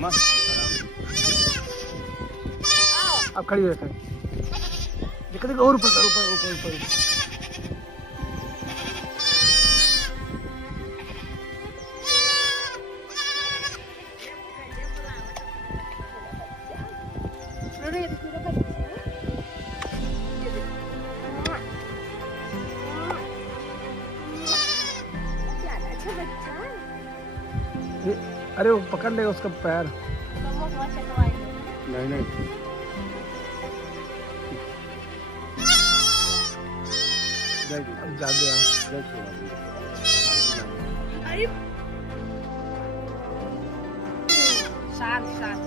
माँ अब खड़ी हो जाए देखो और ऊपर ऊपर ऊपर ऊपर अरे वो पकड़ लेगा उसका पैर। नहीं नहीं अब ज्यादा शांत शांत।